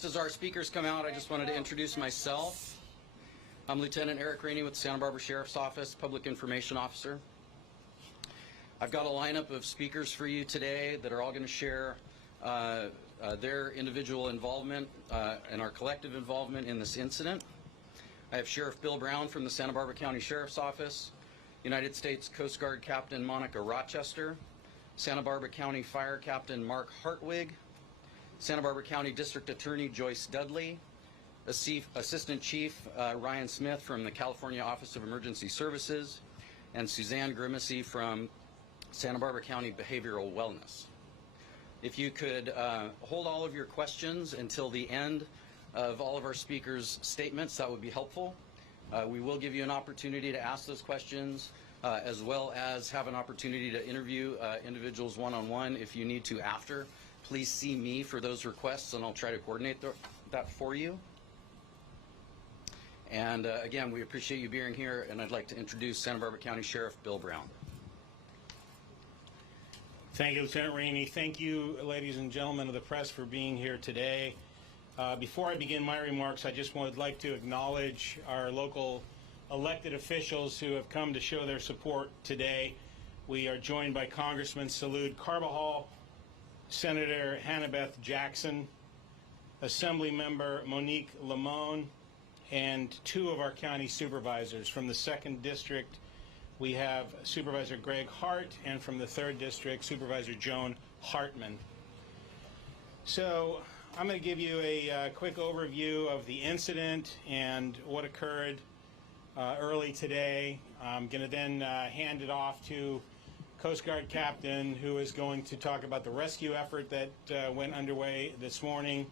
Just as our speakers come out, I just wanted to introduce myself. I'm Lieutenant Eric Rainey with the Santa Barbara Sheriff's Office, Public Information Officer. I've got a lineup of speakers for you today that are all going to share their individual involvement and our collective involvement in this incident. I have Sheriff Bill Brown from the Santa Barbara County Sheriff's Office, United States Coast Guard Captain Monica Rochester, Santa Barbara County Fire Captain Mark Hartwig, Santa Barbara County District Attorney Joyce Dudley, Assistant Chief Ryan Smith from the California Office of Emergency Services, and Suzanne Grimacy from Santa Barbara County Behavioral Wellness. If you could hold all of your questions until the end of all of our speakers' statements, that would be helpful. We will give you an opportunity to ask those questions, as well as have an opportunity to interview individuals one-on-one if you need to after. Please see me for those requests, and I'll try to coordinate that for you. And again, we appreciate you being here, and I'd like to introduce Santa Barbara County Sheriff Bill Brown. Thank you, Lieutenant Rainey. Thank you, ladies and gentlemen of the press, for being here today. Before I begin my remarks, I just would like to acknowledge our local elected officials who have come to show their support today. We are joined by Congressman Salud Carbajal, Senator Hannah-Beth Jackson, Assembly Member Monique Limon, and two of our county supervisors. From the 2nd District, we have Supervisor Greg Hart, and from the 3rd District, Supervisor Joan Hartman. So I'm going to give you a quick overview of the incident and what occurred early today. I'm going to then hand it off to Coast Guard Captain, who is going to talk about the rescue effort that went underway this morning.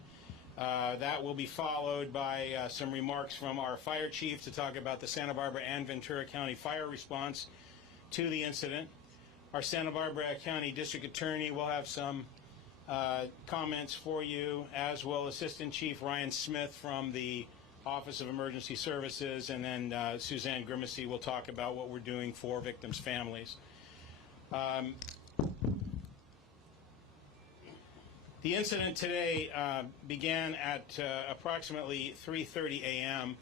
That will be followed by some remarks from our fire chief to talk about the Santa Barbara and Ventura County fire response to the incident. Our Santa Barbara County District Attorney will have some comments for you, as will Assistant Chief Ryan Smith from the Office of Emergency Services, and then Suzanne Grimacy will talk about what we're doing for victims' families. The incident today began at approximately 3:30 a.m.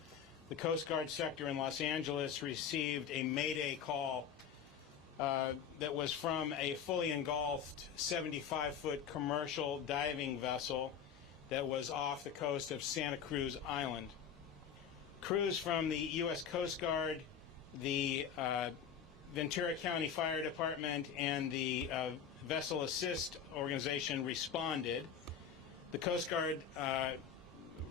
The Coast Guard sector in Los Angeles received a Mayday call that was from a fully engulfed 75-foot commercial diving vessel that was off the coast of Santa Cruz Island. Crews from the U.S. Coast Guard, the Ventura County Fire Department, and the Vessel Assist organization responded. The Coast Guard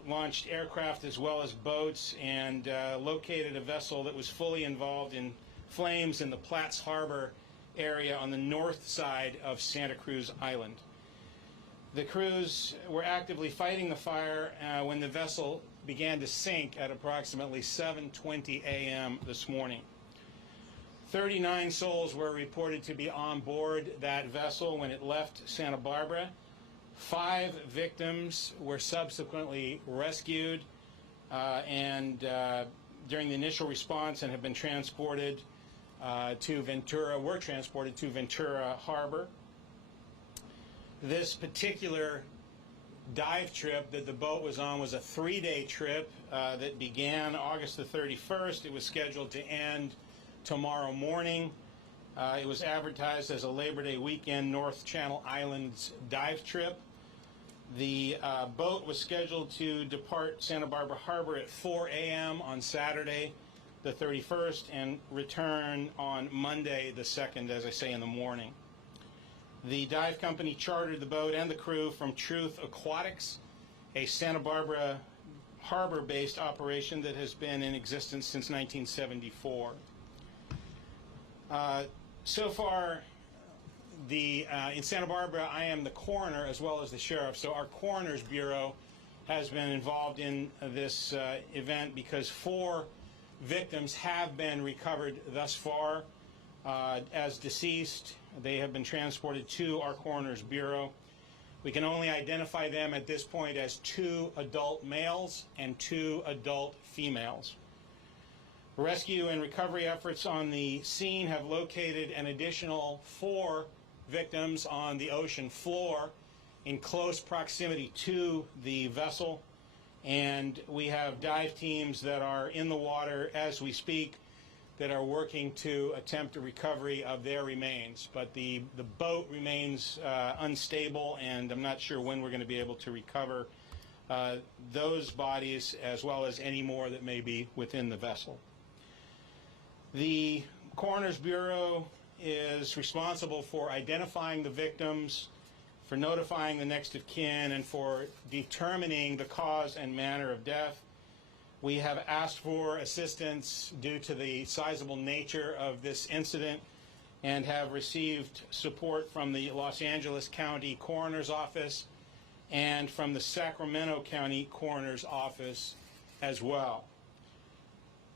launched aircraft as well as boats and located a vessel that was fully involved in flames in the Platts Harbor area on the north side of Santa Cruz Island. The crews were actively fighting the fire when the vessel began to sink at approximately 7:20 a.m. this morning. 39 souls were reported to be on board that vessel when it left Santa Barbara. 5 victims were subsequently rescued during the initial response and have been transported to Ventura Harbor. This particular dive trip that the boat was on was a 3-day trip that began August the 31st. It was scheduled to end tomorrow morning. It was advertised as a Labor Day weekend North Channel Islands dive trip. The boat was scheduled to depart Santa Barbara Harbor at 4 a.m. on Saturday the 31st and return on Monday the 2nd, as I say, in the morning. The dive company chartered the boat and the crew from Truth Aquatics, a Santa Barbara harbor-based operation that has been in existence since 1974. So far, in Santa Barbara, I am the coroner as well as the sheriff. So our coroner's bureau has been involved in this event because 4 victims have been recovered thus far as deceased. They have been transported to our coroner's bureau. We can only identify them at this point as 2 adult males and 2 adult females. Rescue and recovery efforts on the scene have located an additional 4 victims on the ocean floor in close proximity to the vessel, and we have dive teams that are in the water as we speak that are working to attempt a recovery of their remains. But the boat remains unstable, and I'm not sure when we're going to be able to recover those bodies as well as any more that may be within the vessel. The Coroner's Bureau is responsible for identifying the victims, for notifying the next of kin, and for determining the cause and manner of death. We have asked for assistance due to the sizable nature of this incident and have received support from the Los Angeles County Coroner's Office and from the Sacramento County Coroner's Office as well.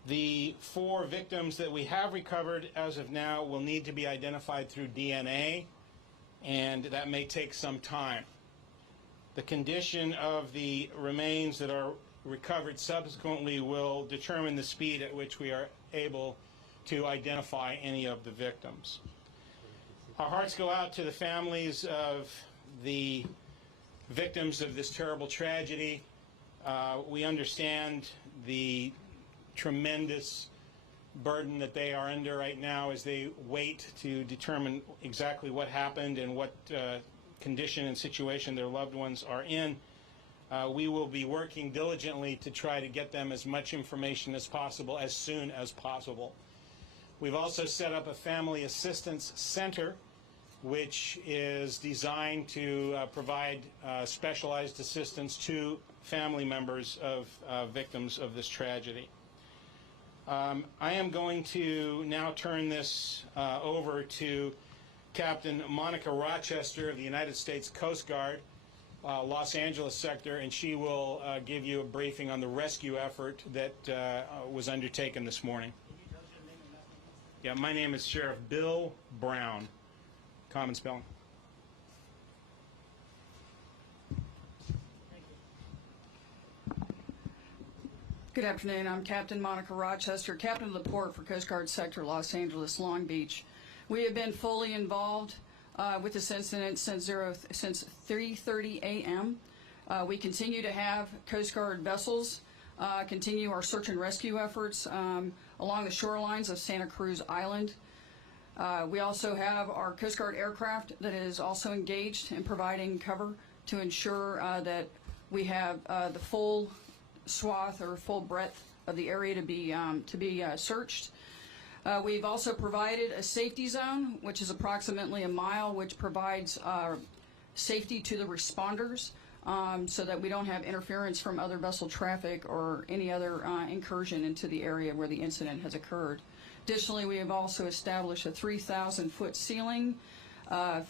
The 4 victims that we have recovered as of now will need to be identified through DNA, and that may take some time. The condition of the remains that are recovered subsequently will determine the speed at which we are able to identify any of the victims. Our hearts go out to the families of the victims of this terrible tragedy. We understand the tremendous burden that they are under right now as they wait to determine exactly what happened and what condition and situation their loved ones are in. We will be working diligently to try to get them as much information as possible as soon as possible. We've also set up a family assistance center which is designed to provide specialized assistance to family members of victims of this tragedy. I am going to now turn this over to Captain Monica Rochester of the United States Coast Guard, Los Angeles sector, and she will give you a briefing on the rescue effort that was undertaken this morning. Yeah, my name is Sheriff Bill Brown. Common spelling. Good afternoon. I'm Captain Monica Rochester, Captain of the Port for Coast Guard Sector Los Angeles, Long Beach. We have been fully involved with this incident since 3:30 a.m. We continue to have Coast Guard vessels continue our search and rescue efforts along the shorelines of Santa Cruz Island. We also have our Coast Guard aircraft that is also engaged in providing cover to ensure that we have the full swath or full breadth of the area to be searched. We've also provided a safety zone, which is approximately a mile, which provides safety to the responders so that we don't have interference from other vessel traffic or any other incursion into the area where the incident has occurred. Additionally, we have also established a 3,000-foot ceiling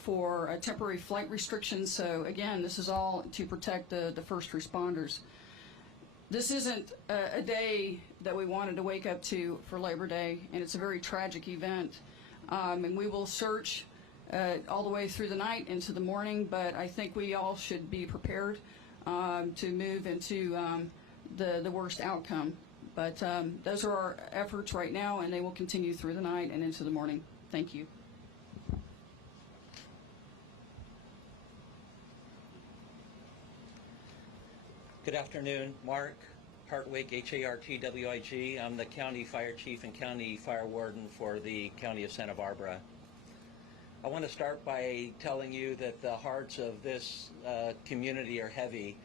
for temporary flight restrictions. So again, this is all to protect the first responders. This isn't a day that we wanted to wake up to for Labor Day, and it's a very tragic event. And we will search all the way through the night into the morning, but I think we all should be prepared to move into the worst outcome. But those are our efforts right now, and they will continue through the night and into the morning. Thank you. Good afternoon. Mark Hartwig, H-A-R-T-W-I-G. I'm the County Fire Chief and County Fire Warden for the County of Santa Barbara. I want to start by telling you that the hearts of this community are heavy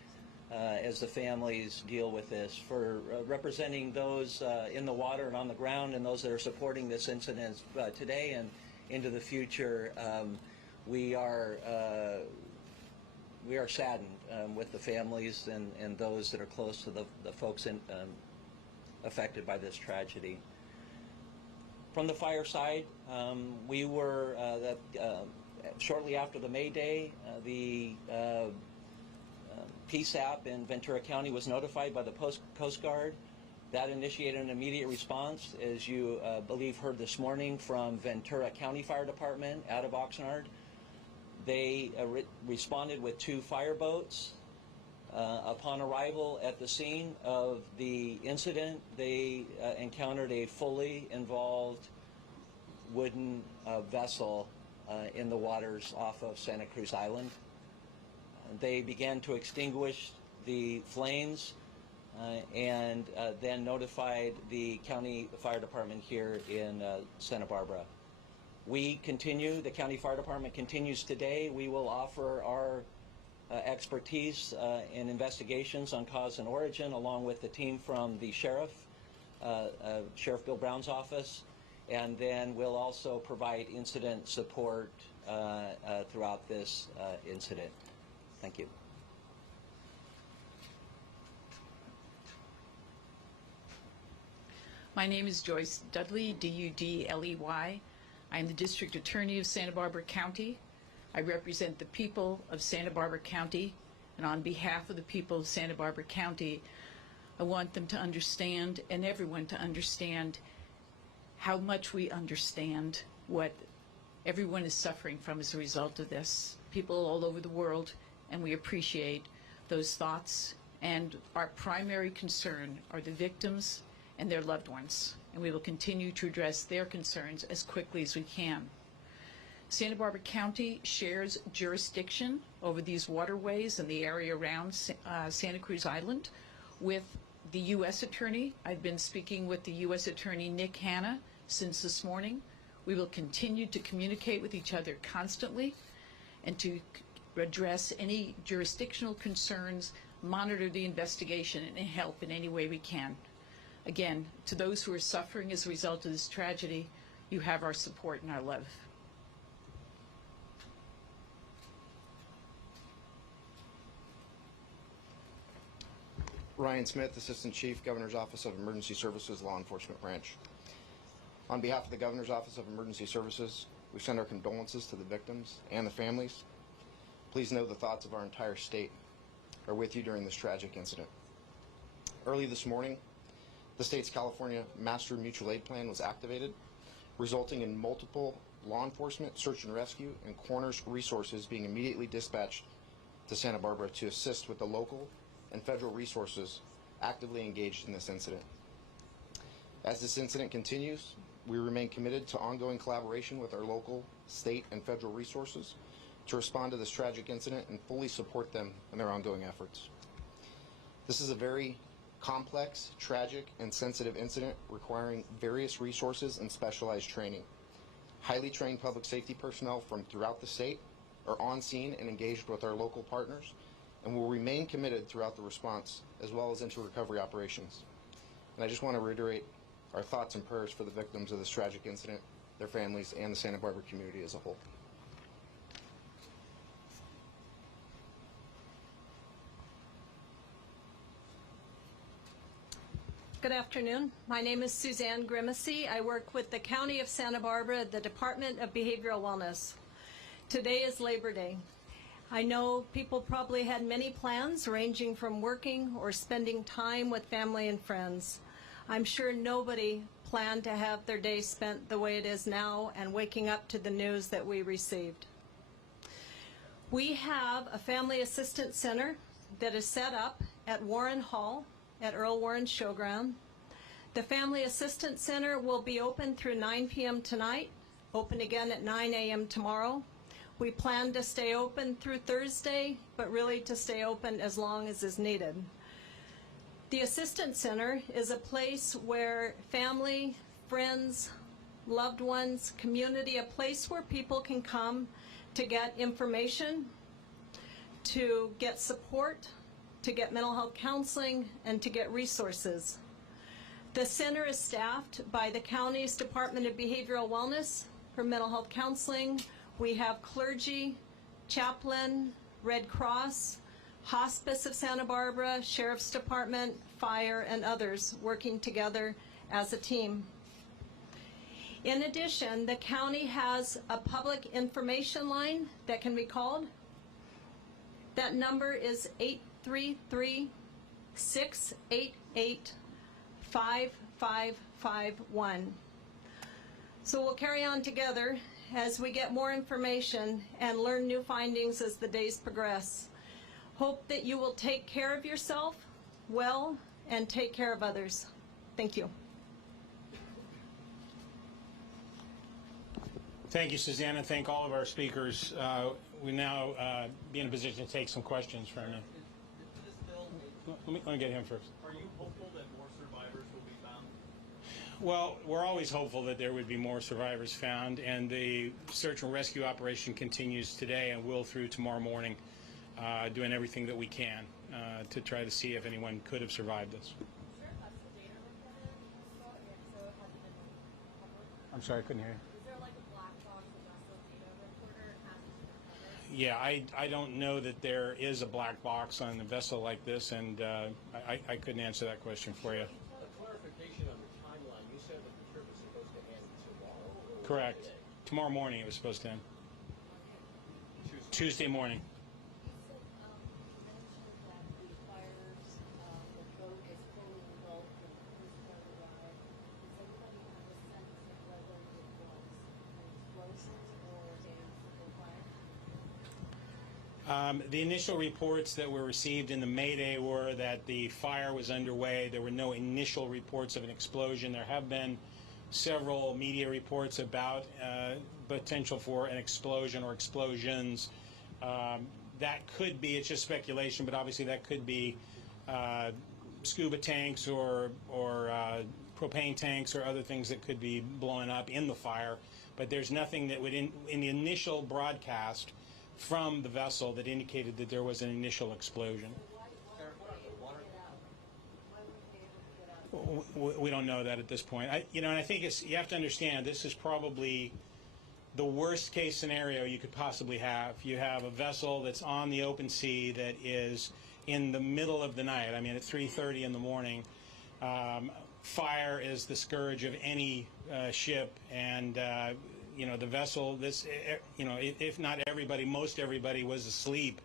as the families deal with this. For representing those in the water and on the ground and those that are supporting this incident today and into the future, we are saddened with the families and those that are close to the folks affected by this tragedy. From the fire side, we were, shortly after the May Day, the PSAP in Ventura County was notified by the Coast Guard. That initiated an immediate response, as you believe heard this morning from Ventura County Fire Department out of Oxnard. They responded with 2 fireboats. Upon arrival at the scene of the incident, they encountered a fully involved wooden vessel in the waters off of Santa Cruz Island. They began to extinguish the flames and then notified the county fire department here in Santa Barbara. We continue, the county fire department continues today. We will offer our expertise in investigations on cause and origin, along with the team from the sheriff, Sheriff Bill Brown's office, and then we'll also provide incident support throughout this incident. Thank you. My name is Joyce Dudley, D-U-D-L-E-Y. I am the District Attorney of Santa Barbara County. I represent the people of Santa Barbara County, and on behalf of the people of Santa Barbara County, I want them to understand, and everyone to understand, how much we understand what everyone is suffering from as a result of this. People all over the world, and we appreciate those thoughts. And our primary concern are the victims and their loved ones, and we will continue to address their concerns as quickly as we can. Santa Barbara County shares jurisdiction over these waterways and the area around Santa Cruz Island with the U.S. Attorney. I've been speaking with the U.S. Attorney Nick Hanna since this morning. We will continue to communicate with each other constantly and to address any jurisdictional concerns, monitor the investigation, and help in any way we can. Again, to those who are suffering as a result of this tragedy, you have our support and our love. Ryan Smith, Assistant Chief, Governor's Office of Emergency Services, Law Enforcement Branch. On behalf of the Governor's Office of Emergency Services, we send our condolences to the victims and the families. Please know the thoughts of our entire state are with you during this tragic incident. Early this morning, the state's California Master Mutual Aid Plan was activated, resulting in multiple law enforcement, search and rescue, and coroner's resources being immediately dispatched to Santa Barbara to assist with the local and federal resources actively engaged in this incident. As this incident continues, we remain committed to ongoing collaboration with our local, state, and federal resources to respond to this tragic incident and fully support them in their ongoing efforts. This is a very complex, tragic, and sensitive incident requiring various resources and specialized training. Highly trained public safety personnel from throughout the state are on scene and engaged with our local partners and will remain committed throughout the response as well as into recovery operations. And I just want to reiterate our thoughts and prayers for the victims of this tragic incident, their families, and the Santa Barbara community as a whole. Good afternoon. My name is Suzanne Grimacy. I work with the County of Santa Barbara, the Department of Behavioral Wellness. Today is Labor Day. I know people probably had many plans ranging from working or spending time with family and friends. I'm sure nobody planned to have their day spent the way it is now and waking up to the news that we received. We have a Family Assistance Center that is set up at Warren Hall at Earl Warren Showground. The Family Assistance Center will be open through 9 p.m. tonight, open again at 9 a.m. tomorrow. We plan to stay open through Thursday, but really to stay open as long as is needed. The Assistance Center is a place where family, friends, loved ones, community, a place where people can come to get information, to get support, to get mental health counseling, and to get resources. The center is staffed by the county's Department of Behavioral Wellness for mental health counseling. We have clergy, chaplain, Red Cross, Hospice of Santa Barbara, Sheriff's Department, Fire, and others working together as a team. In addition, the county has a public information line that can be called. That number is 833-688-5551. So we'll carry on together as we get more information and learn new findings as the days progress. Hope that you will take care of yourself well and take care of others. Thank you. Thank you, Suzanne, and thank all of our speakers. we now be in a position to take some questions from you. Let me get him first. Are you hopeful that more survivors will be found? Well, we're always hopeful that there would be more survivors found, and the search and rescue operation continues today and will through tomorrow morning, doing everything that we can to try to see if anyone could have survived this. I'm sorry, I couldn't hear you. Yeah, I don't know that there is a black box on a vessel like this, and I couldn't answer that question for you. A clarification on the timeline. You said that the trip was supposed to end tomorrow? Or was it Correct. today? Tomorrow morning it was supposed to end. Tuesday morning. The initial reports that were received in the Mayday were that the fire was underway. There were no initial reports of an explosion. There have been several media reports about potential for an explosion or explosions. That could be, it's just speculation, but obviously that could be scuba tanks or propane tanks or other things that could be blowing up in the fire. But there's nothing that would, in the initial broadcast from the vessel, that indicated that there was an initial explosion. We don't know that at this point. And I think you have to understand, this is probably the worst case scenario you could possibly have. You have a vessel that's on the open sea that is in the middle of the night. I mean, at 3:30 in the morning. Fire is the scourge of any ship, and the vessel, if not everybody, most everybody was asleep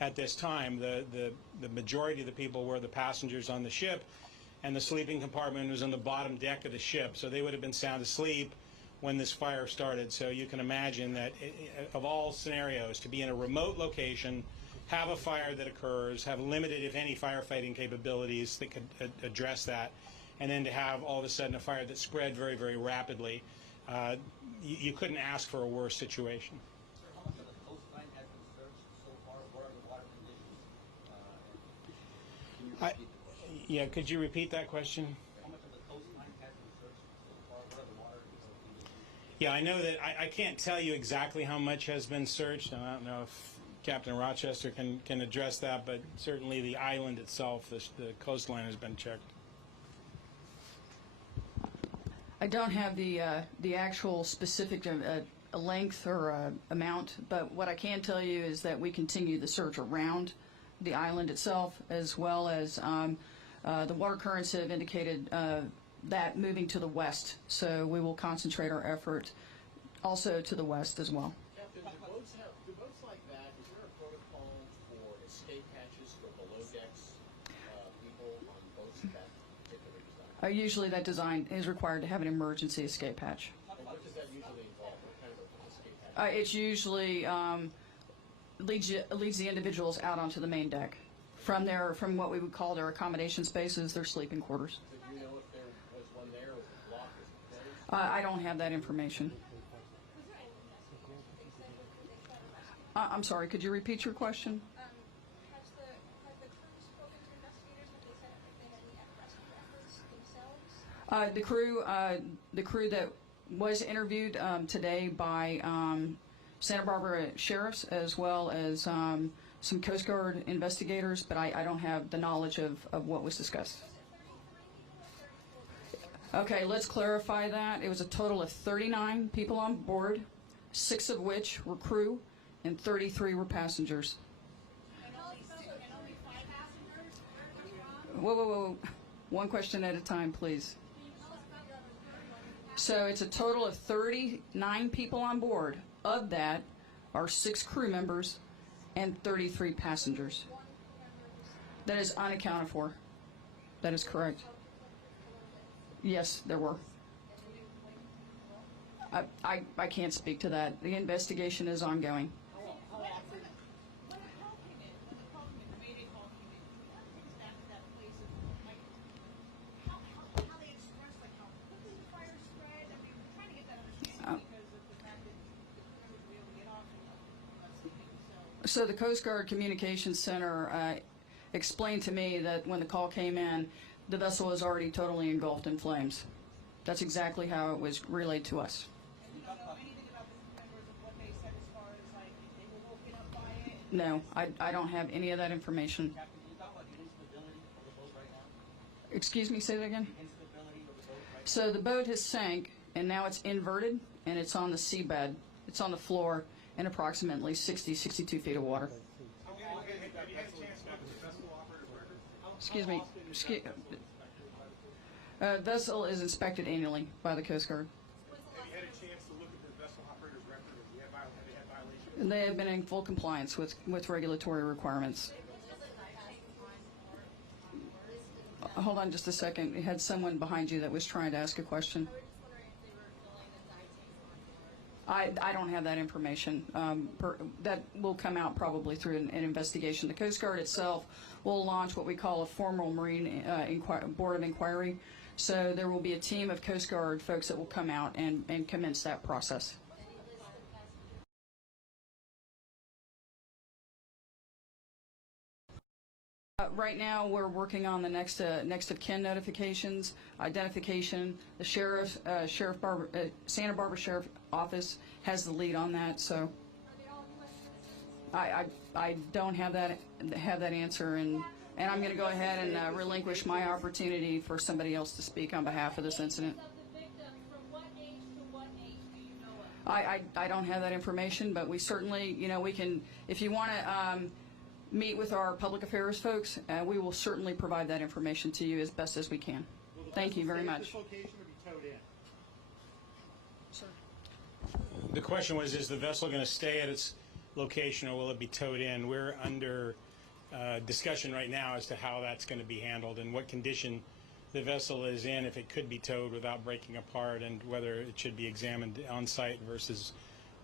at this time. The majority of the people were the passengers on the ship, and the sleeping compartment was on the bottom deck of the ship, so they would have been sound asleep when this fire started. So you can imagine that of all scenarios, to be in a remote location, have a fire that occurs, have limited, if any, firefighting capabilities that could address that, and then to have all of a sudden a fire that spread very, very rapidly, you couldn't ask for a worse situation. Sir, how much of the coastline has been searched so far? What are the water conditions? Can you repeat the question? Yeah, could you repeat that question? How much of the coastline has been searched so far? What are the water conditions? Yeah, I know that I can't tell you exactly how much has been searched. I don't know if Captain Rochester can address that, but certainly the island itself, the coastline, has been checked. I don't have the actual specific length or amount, but what I can tell you is that we continue the search around the island itself, as well as the water currents have indicated that moving to the west. So we will concentrate our effort also to the west as well. Captain, do boats like that, is there a protocol for escape hatches for below decks people on boats of that particular design? Usually that design is required to have an emergency escape hatch. And what does that usually involve? What kind of escape hatch? It usually leads the individuals out onto the main deck. From what we would call their accommodation spaces, their sleeping quarters. So do you know if there was one there, was it locked, was it closed? I don't have that information. I'm sorry, could you repeat your question? Has the crew spoken to investigators? Have they said if they had any rescue efforts themselves? The crew that was interviewed today by Santa Barbara sheriffs, as well as some Coast Guard investigators, but I don't have the knowledge of what was discussed. Okay, let's clarify that. It was a total of 39 people on board, 6 of which were crew, and 33 were passengers. And only 5 passengers? Whoa. One question at a time, please. So it's a total of 39 people on board. Of that are 6 crew members and 33 passengers. That is unaccounted for. That is correct. Yes, there were. I can't speak to that. The investigation is ongoing. So the Coast Guard Communications Center explained to me that when the call came in, the vessel was already totally engulfed in flames. That's exactly how it was relayed to us. Do you know anything about the members of what they said as far as like if they were woken up by it? No, I don't have any of that information. Captain, can you talk about the instability of the boat right now? Excuse me, say that again? Instability of the boat right So the boat has sank, and now it's inverted, and it's on the seabed. It's on the floor in approximately 62 feet of water. Excuse me. Vessel is inspected annually by the Coast Guard. Have you had a chance to look at the vessel operator's record? Have they had violations? They have been in full compliance with regulatory requirements. Hold on just a second. We had someone behind you that was trying to ask a question. I don't have that information. That will come out probably through an investigation. The Coast Guard itself will launch what we call a formal Marine Board of Inquiry. So there will be a team of Coast Guard folks that will come out and commence that process. Right now, we're working on the next of kin notifications, identification. The Santa Barbara Sheriff Office has the lead on that. So, I don't have that answer, and I'm going to go ahead and relinquish my opportunity for somebody else to speak on behalf of this incident. I don't have that information, but we certainly, we can, if you want to meet with our public affairs folks, we will certainly provide that information to you as best as we can. Thank you very much. The question was, is the vessel going to stay at its location or will it be towed in? We're under discussion right now as to how that's going to be handled and what condition the vessel is in, if it could be towed without breaking apart, and whether it should be examined on site versus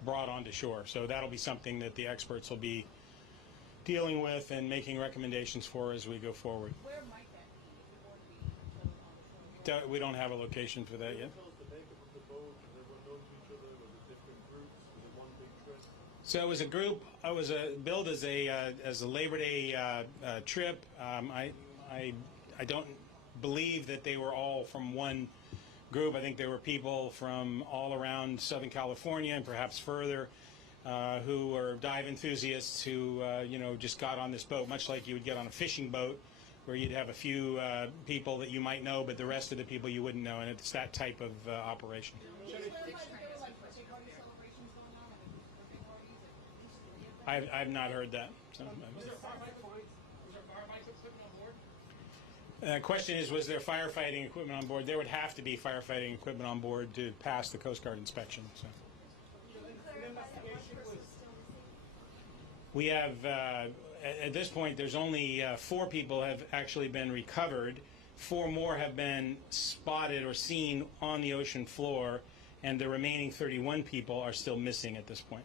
brought onto shore. So that'll be something that the experts will be dealing with and making recommendations for as we go forward. Where might that be if it were to be towed on the shore? We don't have a location for that yet. So it was a group. I was billed as a Labor Day trip. I don't believe that they were all from one group. I think there were people from all around Southern California and perhaps further who were dive enthusiasts who just got on this boat, much like you would get on a fishing boat, where you'd have a few people that you might know, but the rest of the people you wouldn't know, and it's that type of operation. I've not heard that. So, question is, was there firefighting equipment on board? There would have to be firefighting equipment on board to pass the Coast Guard inspection. So. We have, at this point, there's only 4 people have actually been recovered. 4 more have been spotted or seen on the ocean floor, and the remaining 31 people are still missing at this point.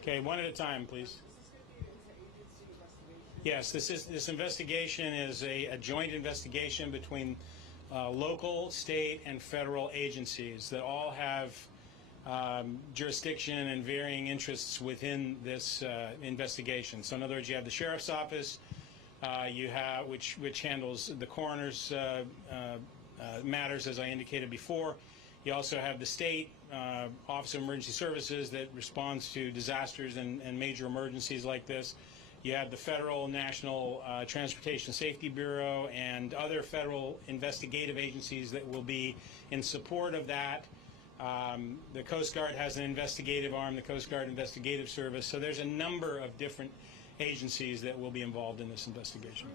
Okay, one at a time, please. Yes, this investigation is a joint investigation between local, state, and federal agencies that all have jurisdiction and varying interests within this investigation. So in other words, you have the Sheriff's Office, you have which handles the coroner's matters, as I indicated before. You also have the State Office of Emergency Services that responds to disasters and major emergencies like this. You have the Federal National Transportation Safety Bureau and other federal investigative agencies that will be in support of that. The Coast Guard has an investigative arm, the Coast Guard Investigative Service. So there's a number of different agencies that will be involved in this investigation.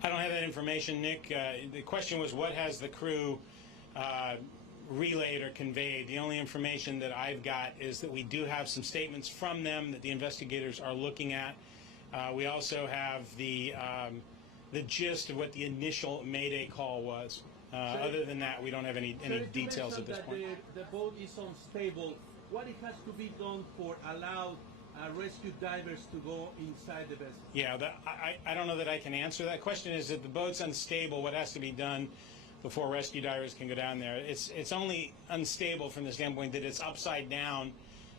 I don't have that information, Nick. The question was, what has the crew relayed or conveyed? The only information that I've got is that we do have some statements from them that the investigators are looking at. We also have the gist of what the initial Mayday call was. Other than that, we don't have any details at this point. The boat is unstable. What it has to be done for allow rescue divers to go inside the vessel? Yeah, I don't know that I can answer that question. Is that the boat's unstable? What has to be done? before rescue divers can go down there. It's only unstable from the standpoint that it's upside down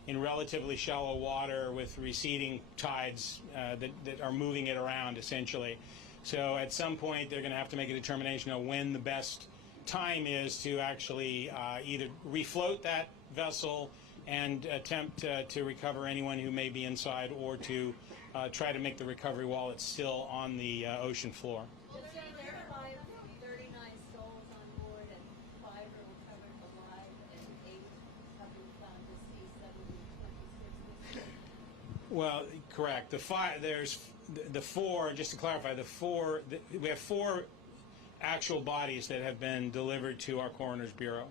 in relatively shallow water with receding tides that are moving it around, essentially. So at some point, they're going to have to make a determination of when the best time is to actually either refloat that vessel and attempt to recover anyone who may be inside, or to try to make the recovery while it's still on the ocean floor. There are 39 souls on board, and 5 are recovered alive, and 8 have been found deceased, 7 26 missing. Well, correct. There's the 4. Just to clarify, we have 4 actual bodies that have been delivered to our coroner's bureau.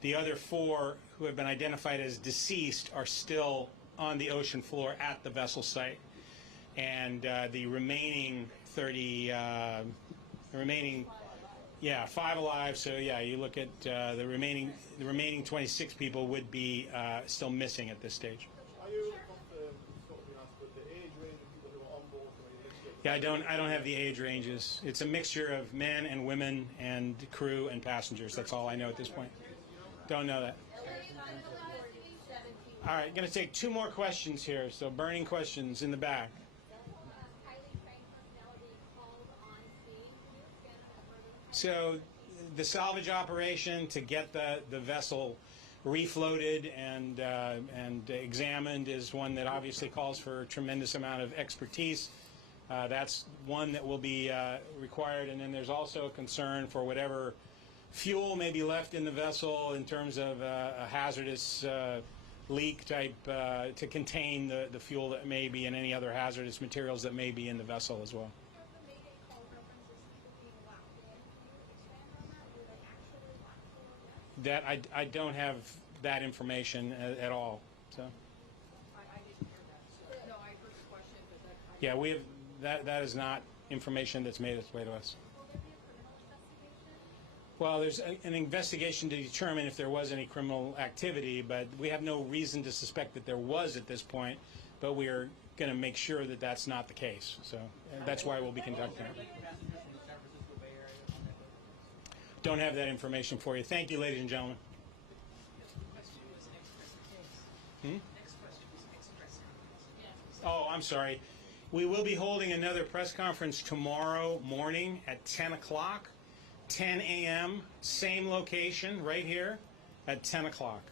The other 4 who have been identified as deceased are still on the ocean floor at the vessel site, and the remaining 5 alive. So yeah, you look at the remaining 26 people would be still missing at this stage. Are you able to confirm the age range of people who are on board? Yeah, I don't have the age ranges. It's a mixture of men and women and crew and passengers. That's all I know at this point. Don't know that. All right, going to take 2 more questions here. So burning questions in the back. So the salvage operation to get the vessel refloated and examined is one that obviously calls for a tremendous amount of expertise. That's one that will be required, and then there's also a concern for whatever fuel may be left in the vessel in terms of a hazardous leak type to contain the fuel that may be, and any other hazardous materials that may be in the vessel as well. That I don't have that information at all. So. Yeah, we have that is not information that's made its way to us. Well, there's an investigation to determine if there was any criminal activity, but we have no reason to suspect that there was at this point. But we are going to make sure that that's not the case. So that's why we'll be conducting it. Don't have that information for you. Thank you, ladies and gentlemen. Oh, I'm sorry. We will be holding another press conference tomorrow morning at 10 o'clock, 10 a.m., same location right here at 10 o'clock.